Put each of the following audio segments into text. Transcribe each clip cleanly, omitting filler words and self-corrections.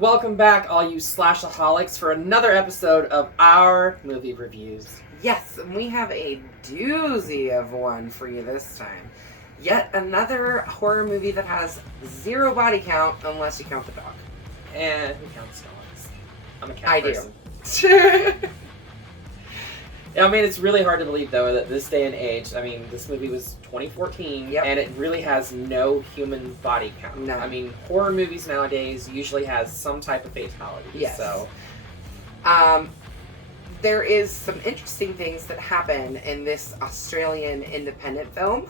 and welcome back, all you slashaholics, for another episode of our movie reviews. Yes, and we have a doozy of one for you this time. Yet another horror movie that has zero body count, unless you count the dog. And who counts dogs? I'm a cat I person. do. I mean, it's really hard to believe, though, that this day and age, I mean, this movie was 2014, Yep. and it really has no human body count. No. I mean, horror movies nowadays usually has some type of fatality. Yes. So, there is some interesting things that happen in this Australian independent film.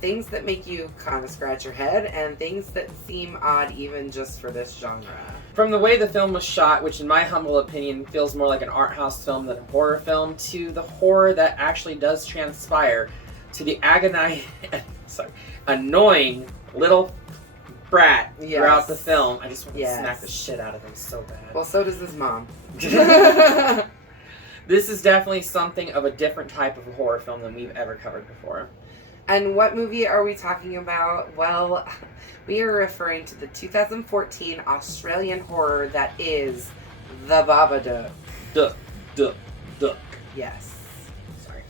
Things that make you kind of scratch your head, and things that seem odd even just for this genre. from the way the film was shot, which in my humble opinion feels more like an art house film than a horror film, to the horror that actually does transpire, to the annoying little brat throughout the film. I just want to smack the shit out of him so bad. Well, so does his mom. This is definitely something of a different type of a horror film than we've ever covered before. And what movie are we talking about? Well, we are referring to the 2014 Australian horror that is The Babadook. Duck. Yes. Sorry.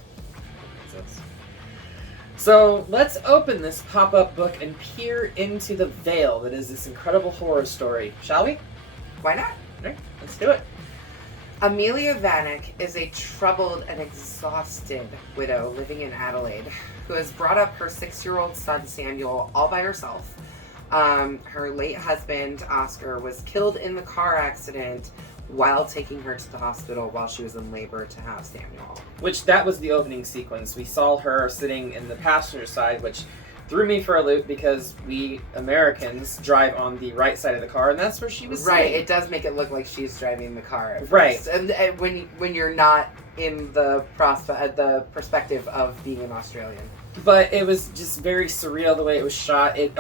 So, let's open this pop-up book and peer into the veil that is this incredible horror story, shall we? Why not? Alright, let's do it. Amelia Vanek is a troubled and exhausted widow living in Adelaide who has brought up her 6-year-old son Samuel all by herself. Her late husband, Oscar, was killed in the car accident while taking her to the hospital while she was in labor to have Samuel. Which, that was the opening sequence. We saw her sitting in the passenger side, which threw me for a loop because we Americans drive on the right side of the car, and that's where she was sitting. Right, it does make it look like she's driving the car at right first. And when you're not in the perspective of being an Australian. But it was just very surreal the way it was shot. It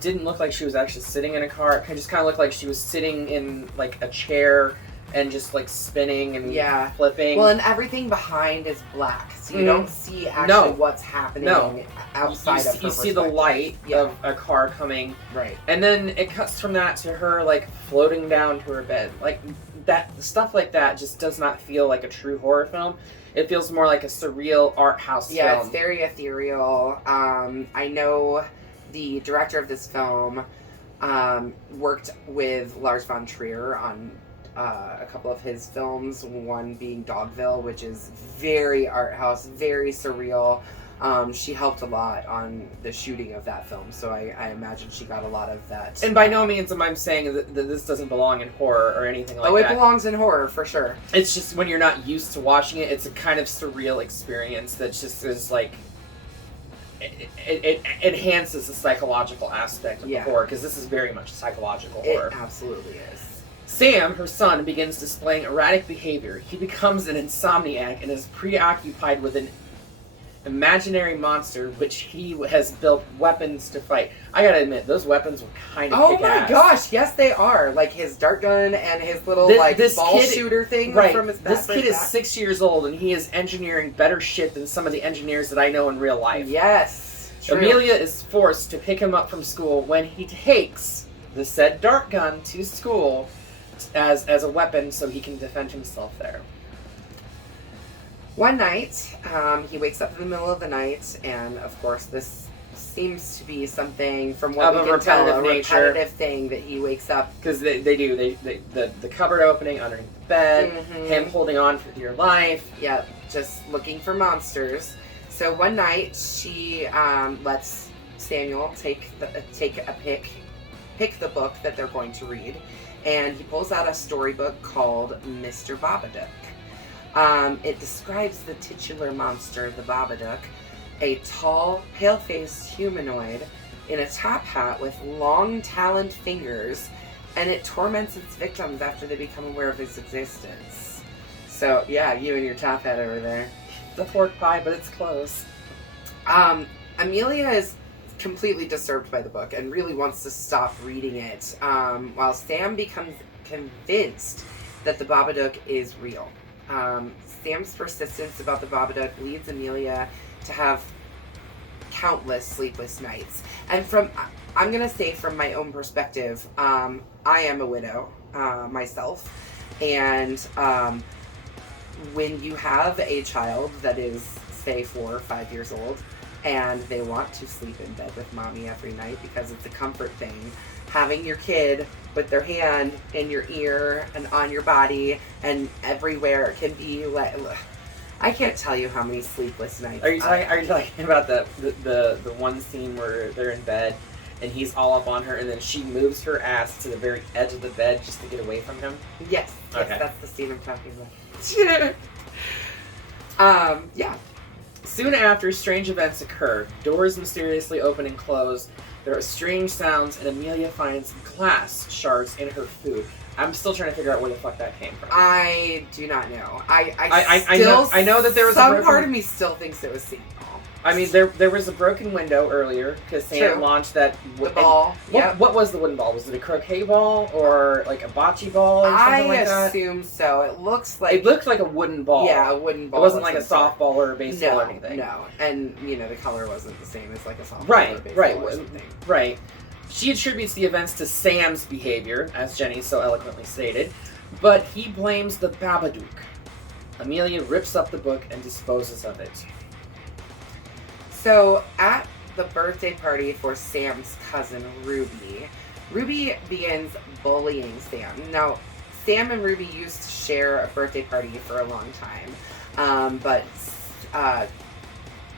didn't look like she was actually sitting in a car. It just kind of looked like she was sitting in like a chair and just like spinning and flipping. Well, and everything behind is black, so you don't see actually what's happening outside of her perspective. You see the light of a car coming. Right. And then it cuts from that to her like floating down to her bed. Like that stuff like that just does not feel like a true horror film. It feels more like a surreal art house film. Yeah, it's very ethereal. I know the director of this film worked with Lars von Trier on a couple of his films, one being Dogville, which is very art house, very surreal. She helped a lot on the shooting of that film, so I imagine she got a lot of that. And by no means am I saying that this doesn't belong in horror or anything like that. Oh, it belongs in horror, for sure. It's just when you're not used to watching it, it's a kind of surreal experience that just is like... It enhances the psychological aspect of the horror, because this is very much psychological horror. It absolutely is. Sam, her son, begins displaying erratic behavior. He becomes an insomniac and is preoccupied with an imaginary monster which he has built weapons to fight. I gotta admit, those weapons were kind of kick-ass. Oh my gosh, yes they are. Like his dart gun and his little ball shooter thing from his back. This kid is 6 years old and he is engineering better shit than some of the engineers that I know in real life. Yes. True. Amelia is forced to pick him up from school when he takes the said dart gun to school as a weapon so he can defend himself there. One night, he wakes up in the middle of the night, and of course this seems to be something, from what we can tell, a repetitive thing that he wakes up. Because they do. The cupboard opening underneath the bed, him holding on for dear life. Yep, just looking for monsters. So one night, she lets Samuel pick the book that they're going to read, and he pulls out a storybook called Mr. Babadook. It describes the titular monster, the Babadook, a tall, pale-faced humanoid in a top hat with long, taloned fingers, and it torments its victims after they become aware of its existence. So, yeah, you and your top hat over there. The pork pie, but it's close. Amelia is completely disturbed by the book and really wants to stop reading it, while Sam becomes convinced that the Babadook is real. Sam's persistence about the Babadook leads Amelia to have countless sleepless nights. And I'm going to say from my own perspective, I am a widow myself. And when you have a child that is, say, 4 or 5 years old, and they want to sleep in bed with mommy every night because it's a comfort thing, having your kid with their hand in your ear and on your body and everywhere can be like, I can't tell you how many sleepless nights. Are you talking about the one scene where they're in bed and he's all up on her and then she moves her ass to the very edge of the bed just to get away from him? Yes, okay. That's the scene I'm talking about. Yeah. Soon after, strange events occur. Doors mysteriously open and close. There are strange sounds, and Amelia finds glass shards in her food. I'm still trying to figure out where the fuck that came from. I do not know. I know that there was some part of me still thinks it was seeing. I mean, there was a broken window earlier because Sam launched that. The ball. What was the wooden ball? Was it a croquet ball or like a bocce ball or something like that? I assume so. It looked like a wooden ball. Yeah, a wooden ball. It wasn't like a softball or a baseball or anything. No, and the color wasn't the same as like a softball or a baseball or something. Right. She attributes the events to Sam's behavior, as Jenny so eloquently stated, but he blames the Babadook. Amelia rips up the book and disposes of it. So, at the birthday party for Sam's cousin, Ruby begins bullying Sam. Now, Sam and Ruby used to share a birthday party for a long time, but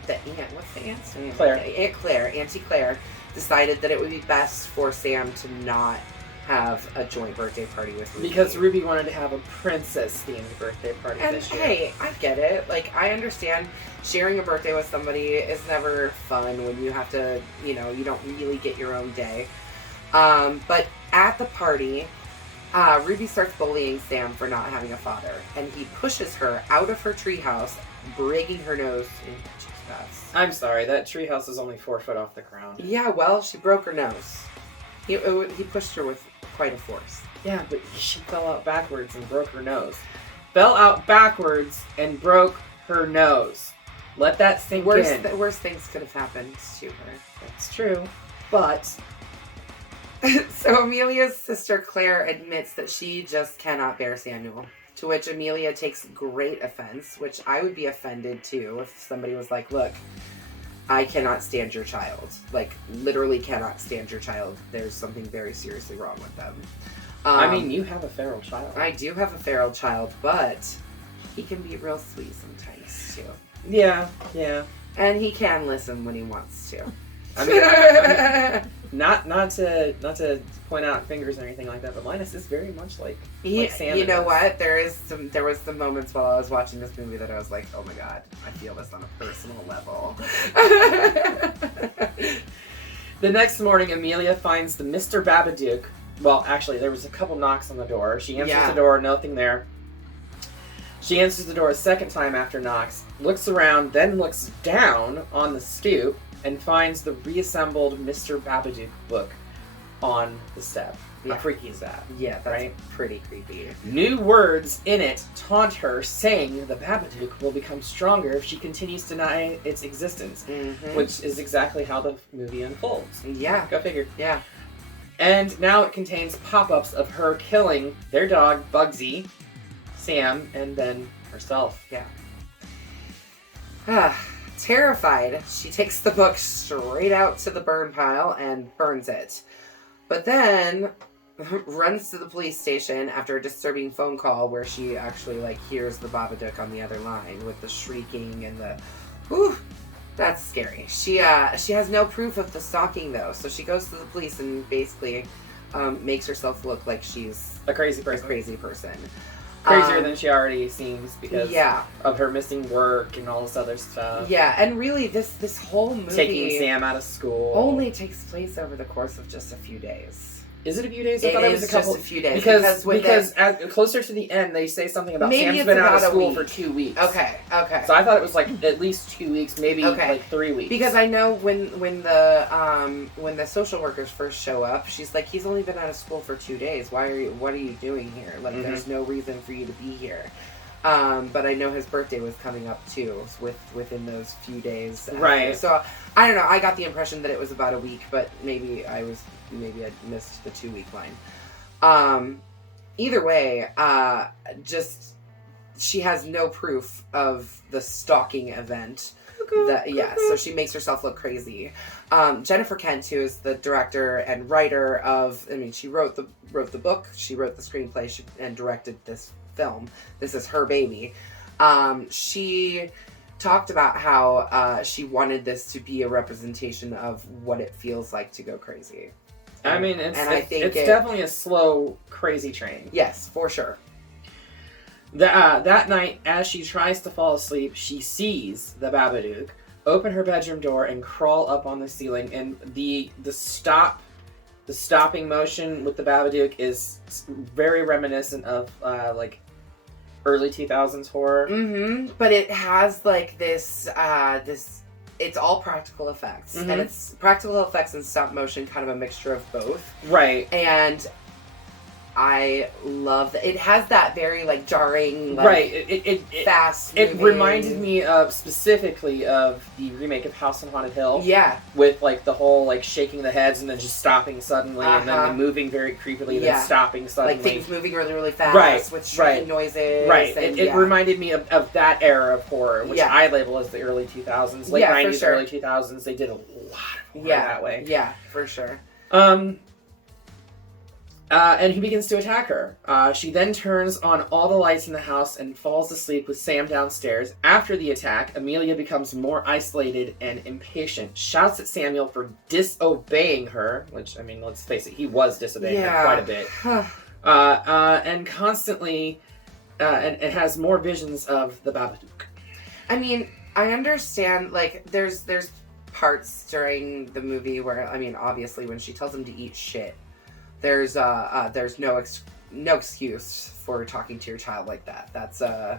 the aunt, what's the aunt's name? Auntie Claire, decided that it would be best for Sam to not have a joint birthday party with Ruby. Because Ruby wanted to have a princess-themed birthday party this year. Hey, I get it. Like, I understand sharing a birthday with somebody is never fun when you have to, you don't really get your own day. But at the party, Ruby starts bullying Sam for not having a father. And he pushes her out of her treehouse, breaking her nose in cheese. I'm sorry, that treehouse is only 4 foot off the ground. Yeah, well, she broke her nose. He pushed her with quite a force. Yeah, but she fell out backwards and broke her nose. Fell out backwards and broke her nose. Let that sink in. Worse things could have happened to her. That's true. But... So Amelia's sister Claire admits that she just cannot bear Samuel. To which Amelia takes great offense, which I would be offended too if somebody was like, look, I cannot stand your child. Like, literally cannot stand your child. There's something very seriously wrong with them. I mean, you have a feral child. I do have a feral child, but he can be real sweet sometimes, too. Yeah. And he can listen when he wants to. I mean, not to point out fingers or anything like that, but Linus is very much like Sam. You know what? There was some moments while I was watching this movie that I was like, oh my god, I feel this on a personal level. The next morning, Amelia finds the Mr. Babadook. Well, actually, there was a couple knocks on the door. She answers the door, nothing there. She answers the door a second time after knocks, looks around, then looks down on the stoop, and finds the reassembled Mr. Babadook book on the step. How freaky is that? Yeah, that's pretty creepy. New words in it taunt her, saying the Babadook will become stronger if she continues to deny its existence, which is exactly how the movie unfolds. Yeah. Go figure. Yeah. And now it contains pop-ups of her killing their dog, Bugsy, Sam, and then herself. Yeah. Terrified, she takes the book straight out to the burn pile and burns it. But then runs to the police station after a disturbing phone call where she actually hears the Babadook on the other line with the shrieking and the whew, that's scary. She has no proof of the stalking though, so she goes to the police and basically makes herself look like she's a crazy person. Crazier than she already seems because of her missing work and all this other stuff. Yeah, and really this whole movie taking Sam out of school only takes place over the course of just a few days. Is it a few days? I thought it was a couple. Just a few days because closer to the end, they say something about Sam's been out of school for 2 weeks. Okay. So I thought it was at least 2 weeks, maybe 3 weeks. Because I know when the social workers first show up, she's like, he's only been out of school for 2 days. What are you doing here? There's no reason for you to be here. But I know his birthday was coming up too, within those few days. Right. So I don't know. I got the impression that it was about a week, but maybe I missed the 2-week line. Either way, just she has no proof of the stalking event. So she makes herself look crazy. Jennifer Kent, who is the director and writer of, she wrote the book, she wrote the screenplay, and directed this film. This is her baby. She talked about how she wanted this to be a representation of what it feels like to go crazy. I think it's definitely a slow, crazy train. Yes, for sure. That night, as she tries to fall asleep, she sees the Babadook open her bedroom door and crawl up on the ceiling. And the stopping motion with the Babadook is very reminiscent of early 2000s horror. Mm-hmm. But it has this it's all practical effects, mm-hmm. and it's practical effects and stop motion, kind of a mixture of both. Right. And I love that it has that very jarring, right. It fast. It reminded me specifically of the remake of House on Haunted Hill. Yeah. With the whole shaking the heads and then just stopping suddenly, and then moving very creepily, and then stopping suddenly. Things moving really, really fast. Right. With shrieking noises. Right. It reminded me of that era of horror, which I label as the early 2000s, late 90s, sure. Early 2000s. They did a lot of horror that way. Yeah, for sure. And he begins to attack her. She then turns on all the lights in the house and falls asleep with Sam downstairs. After the attack, Amelia becomes more isolated and impatient, shouts at Samuel for disobeying her, which, let's face it, he was disobeying her quite a bit. And constantly, and has more visions of the Babadook. I understand, there's parts during the movie where, obviously, when she tells him to eat shit, there's no excuse for talking to your child like that. It's a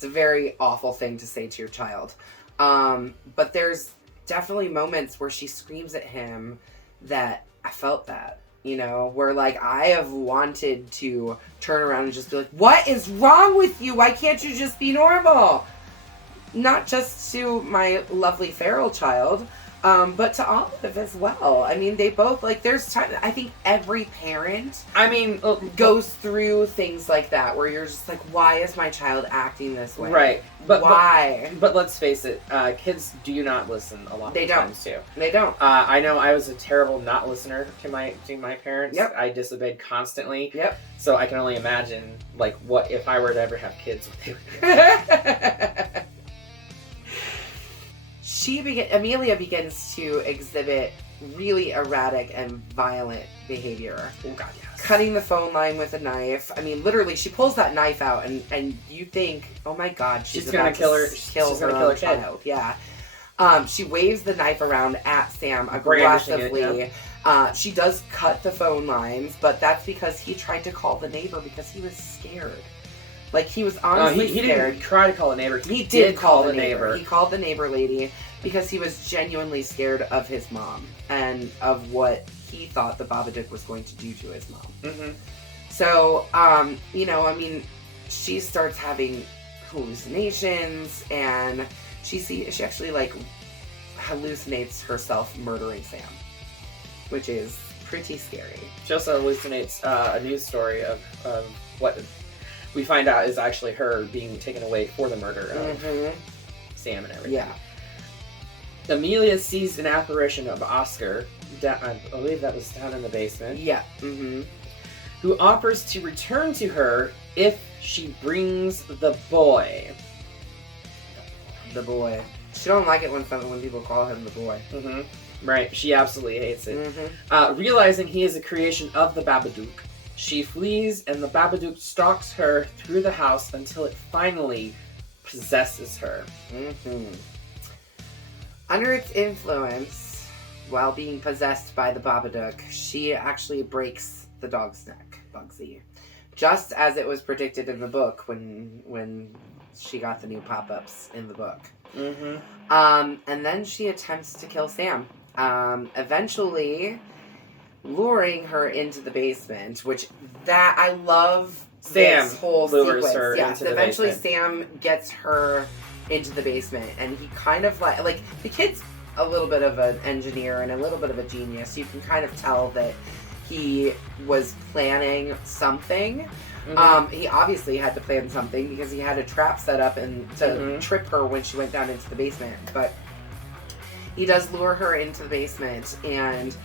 very awful thing to say to your child. But there's definitely moments where she screams at him that I felt that, where I have wanted to turn around and just be like, what is wrong with you? Why can't you just be normal? Not just to my lovely feral child, but to Olive as well. They both, there's time. I think every parent, goes through things like that where you're just like, why is my child acting this way? Right. But why? But let's face it, kids do not listen a lot of times too. They don't. I know I was a terrible not listener to my parents. Yep. I disobeyed constantly. Yep. So I can only imagine, what if I were to ever have kids, what they would do. Amelia begins to exhibit really erratic and violent behavior. Oh God, yes. Cutting the phone line with a knife. Literally, she pulls that knife out, and you think, oh my God, she's gonna kill her. Kill her own child. Yeah. She waves the knife around at Sam aggressively. She does cut the phone lines, but that's because he tried to call the neighbor because he was scared. He was honestly he scared. Didn't try to call a neighbor. He did call the neighbor. He called the neighbor lady because he was genuinely scared of his mom and of what he thought the Babadook was going to do to his mom. Mm-hmm. So, she starts having hallucinations, and she actually hallucinates herself murdering Sam, which is pretty scary. She also hallucinates a news story of what we find out is actually her being taken away for the murder of Sam and everything. Yeah. Amelia sees an apparition of Oscar, I believe that was down in the basement. Yeah. Mm-hmm. Who offers to return to her if she brings the boy. The boy. She don't like it when people call him the boy. Mm-hmm. Right. She absolutely hates it. Mm-hmm. Realizing he is a creation of the Babadook, she flees, and the Babadook stalks her through the house until it finally possesses her. Mm-hmm. Under its influence, while being possessed by the Babadook, she actually breaks the dog's neck, Bugsy. Just as it was predicted in the book when she got the new pop-ups in the book. Mm-hmm. And then she attempts to kill Sam. Eventually luring her into the basement, which I love Sam this whole lures sequence. her Yes, into the eventually basement. Sam gets her into the basement, and he kind of like the kid's a little bit of an engineer and a little bit of a genius. You can kind of tell that he was planning something. He obviously had to plan something because he had a trap set up and to trip her when she went down into the basement. But he does lure her into the basement, and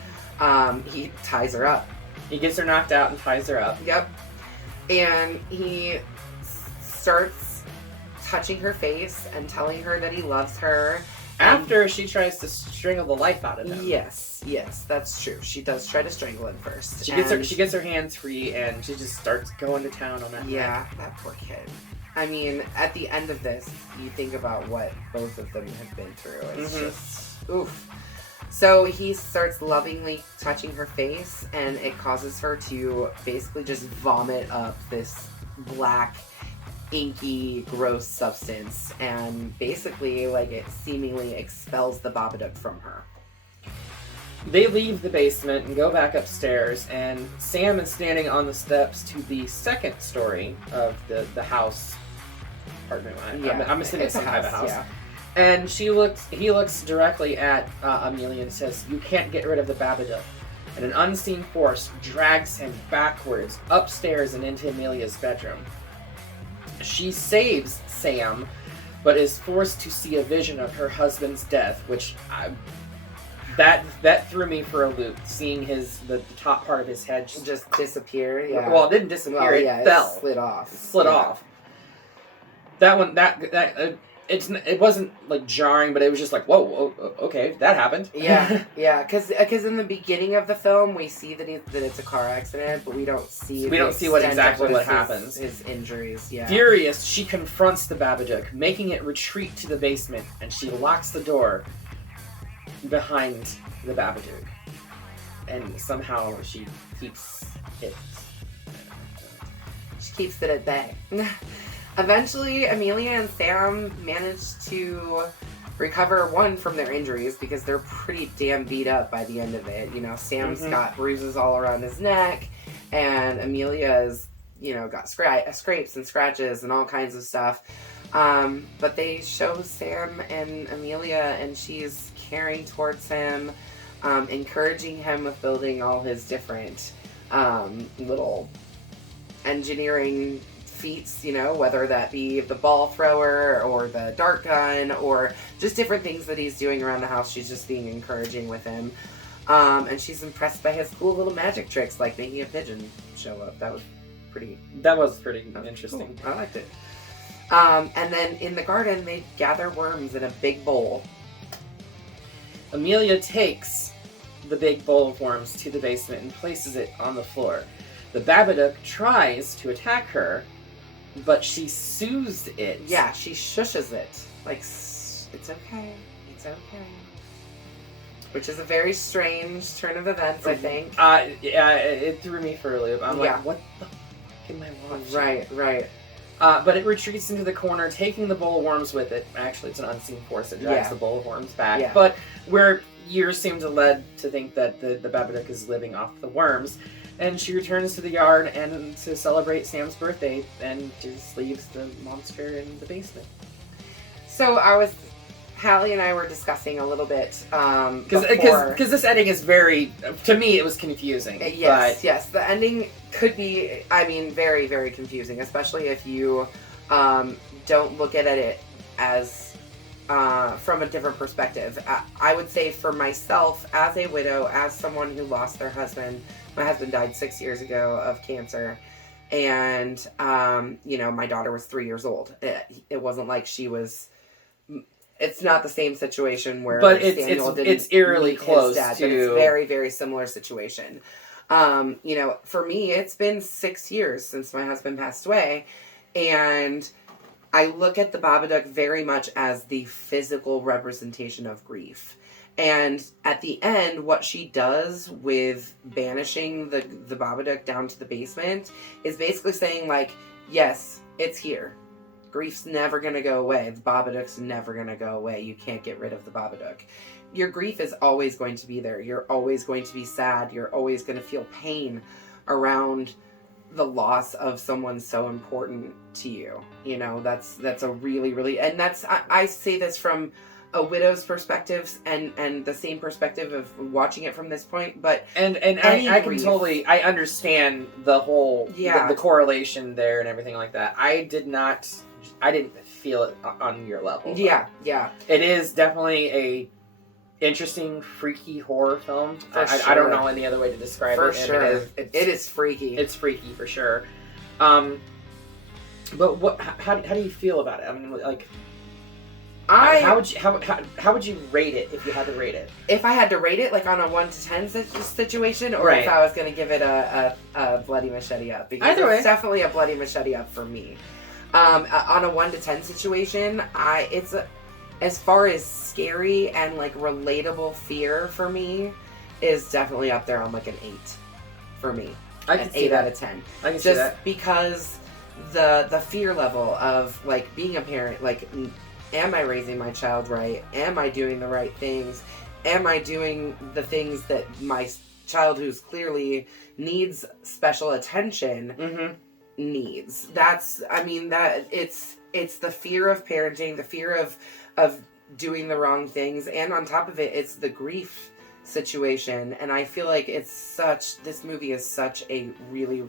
he ties her up. He gets her knocked out and ties her up. Yep. And he starts touching her face and telling her that he loves her. After she tries to strangle the life out of him. Yes, that's true. She does try to strangle him first. She gets her hands free, and she just starts going to town on that. Yeah, that poor kid. I mean, at the end of this, you think about what both of them have been through. It's just oof. So he starts lovingly touching her face, and it causes her to basically just vomit up this black, inky, gross substance, and basically, like, it seemingly expels the Babadook from her. They leave the basement and go back upstairs, and Sam is standing on the steps to the second story of the house. Pardon me, I'm assuming it's some kind of house. Yeah. And he looks directly at Amelia and says, "You can't get rid of the Babadook." And an unseen force drags him backwards, upstairs and into Amelia's bedroom. She saves Sam, but is forced to see a vision of her husband's death, which that threw me for a loop. Seeing the top part of his head just disappear. Yeah. Well, it didn't disappear. Well, it fell. It slid off. That one. It wasn't like jarring, but it was just like, whoa, okay, that happened. Yeah. Because in the beginning of the film, we see that it's a car accident, but we don't see what happens. His injuries. Yeah. Furious, she confronts the Babadook, making it retreat to the basement, and she locks the door behind the Babadook, and somehow she keeps it. She keeps it at bay. Eventually, Amelia and Sam manage to recover, one, from their injuries, because they're pretty damn beat up by the end of it. You know, Sam's got bruises all around his neck, and Amelia's, got scrapes and scratches and all kinds of stuff. But they show Sam and Amelia, and she's caring towards him, encouraging him with building all his different little engineering feats, whether that be the ball thrower or the dart gun or just different things that he's doing around the house. She's just being encouraging with him. And she's impressed by his cool little magic tricks, like making a pigeon show up. That was pretty interesting. Cool. I liked it. And then in the garden, they gather worms in a big bowl. Amelia takes the big bowl of worms to the basement and places it on the floor. The Babadook tries to attack her, but she soothes it. Yeah, she shushes it. Like, it's okay. It's okay. Which is a very strange turn of events, I think. Yeah, it threw me for a loop. I'm like, what the fuck am I watching? Right. But it retreats into the corner, taking the bowl of worms with it. Actually, it's an unseen force that drags the bowl of worms back. Yeah. But where years seem to lead to think that the Babadook is living off the worms. And she returns to the yard and to celebrate Sam's birthday, and just leaves the monster in the basement. So Hallie and I were discussing a little bit because this ending is very, to me, it was confusing. Yes. The ending could be, very, very confusing, especially if you don't look at it as from a different perspective. I would say for myself, as a widow, as someone who lost their husband. My husband died 6 years ago of cancer, and my daughter was 3 years old. It wasn't like she was. It's not the same situation where it's eerily close dad, to. But it's very, very similar situation. For me, it's been 6 years since my husband passed away, and I look at the Babadook very much as the physical representation of grief. And at the end, what she does with banishing the Babadook down to the basement is basically saying, like, yes, it's here. Grief's never going to go away. The Babadook's never going to go away. You can't get rid of the Babadook. Your grief is always going to be there. You're always going to be sad. You're always going to feel pain around the loss of someone so important to you. You know, that's a really, really, and that's, I say this from a widow's perspective and the same perspective of watching it from this point, but and I can totally, I understand the whole, the correlation there and everything like that. I didn't feel it on your level. Yeah. It is definitely a interesting, freaky horror film. Sure. I don't know any other way to describe for it. Sure. It is freaky. It's freaky for sure. But how do you feel about it? I mean, like, how would you rate it if you had to rate it? If I had to rate it, like on a 1 to 10 situation, or right. if I was going to give it a bloody machete up, because either way, it's definitely a bloody machete up for me. On a 1 to 10 situation, it's as far as scary and like relatable fear for me is definitely up there on like an 8 for me. I can see 8 that. out of 10. I can see that. Just because the fear level of like being a parent, like, am I raising my child right? Am I doing the right things? Am I doing the things that my child, who's clearly needs special attention, needs? That's, I mean, that it's the fear of parenting, the fear of doing the wrong things, and on top of it, it's the grief situation. And I feel like this movie is such a really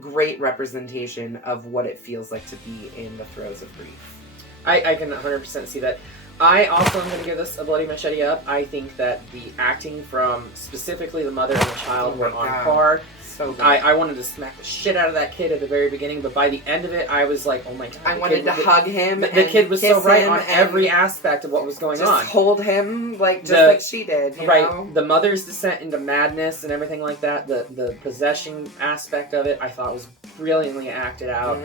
great representation of what it feels like to be in the throes of grief. I can 100% see that. I also am going to give this a bloody machete up. I think that the acting from specifically the mother and the child were on par. So good. I wanted to smack the shit out of that kid at the very beginning, but by the end of it, I was like, oh my god. I wanted to hug him. The kid was so right on every aspect of what was going on. Just hold him like she did, you know? The mother's descent into madness and everything like that, the possession aspect of it, I thought was brilliantly acted out.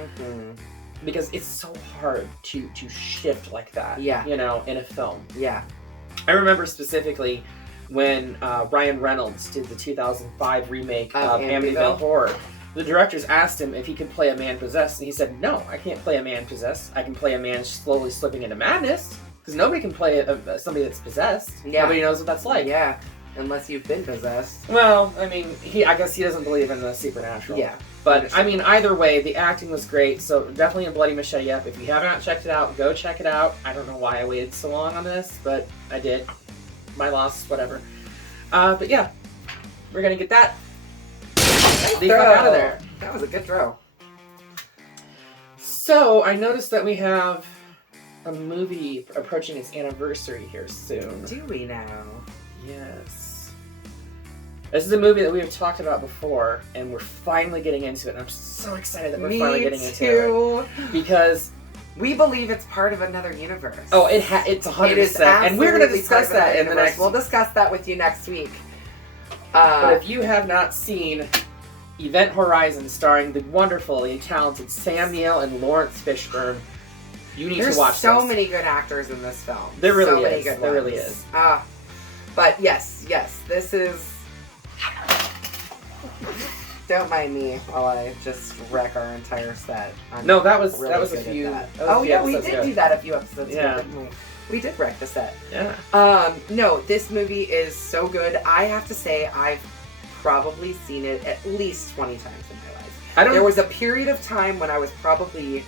Because it's so hard to shift like that, you know, in a film. Yeah. I remember specifically when Ryan Reynolds did the 2005 remake of Amityville Horror. The directors asked him if he could play a man possessed, and he said, no, I can't play a man possessed. I can play a man slowly slipping into madness, because nobody can play somebody that's possessed. Yeah. Nobody knows what that's like. Yeah, unless you've been possessed. Well, I mean, I guess he doesn't believe in the supernatural. Yeah. But, I mean, either way, the acting was great, so definitely a bloody machete up. If you have not checked it out, go check it out. I don't know why I waited so long on this, but I did. My loss, whatever. But yeah, we're gonna get that. Nice throw. Out of there. That was a good throw. So, I noticed that we have a movie approaching its anniversary here soon. Do we now? Yes. This is a movie that we have talked about before, and we're finally getting into it, and I'm so excited that we're finally getting into it. Because we believe it's part of another universe. Oh, it's 100%. And we're going to discuss that in the next... We'll discuss that with you next week. But if you have not seen Event Horizon starring the wonderfully talented Sam Neill and Lawrence Fishburne, you need to watch this. There's so many good actors in this film. There really is. There really is. But yes, this is... Don't mind me while I just wreck our entire set. No, that was a few. We did do that a few episodes ago, didn't we? We did wreck the set. Yeah. No, this movie is so good. I have to say, I've probably seen it at least 20 times in my life. There was a period of time when I was probably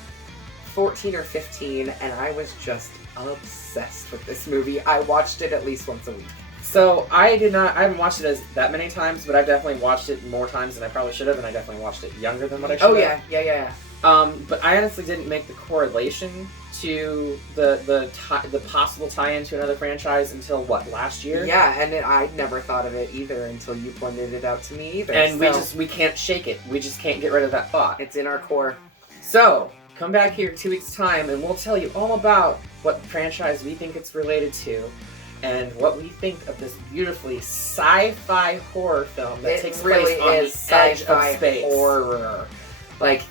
14 or 15, and I was just obsessed with this movie. I watched it at least once a week. So, I haven't watched it that many times, but I've definitely watched it more times than I probably should have, and I definitely watched it younger than what I should have. Yeah. But I honestly didn't make the correlation to the possible tie-in to another franchise until, last year? Yeah, and I never thought of it either until you pointed it out to me either. And we can't shake it. We just can't get rid of that thought. It's in our core. So, come back here 2 weeks' time, and we'll tell you all about what franchise we think it's related to, and what we think of this beautifully sci-fi horror film that takes place on the edge of space. Horror. Like,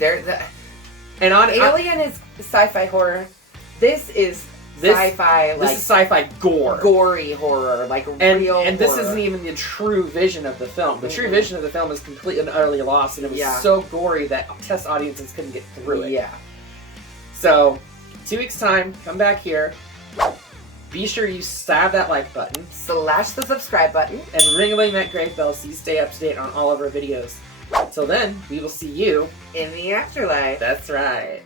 Alien is sci-fi horror. This is sci-fi, this is sci-fi gore. Gory horror, like real And this horror. isn't even the true vision of the film. The true vision of the film is completely and utterly lost, and it was so gory that test audiences couldn't get through it. Yeah. So, 2 weeks' time, come back here. Be sure you stab that like button. Slash the subscribe button. And ring-a-ling that great bell so you stay up to date on all of our videos. Till then, we will see you in the afterlife. That's right.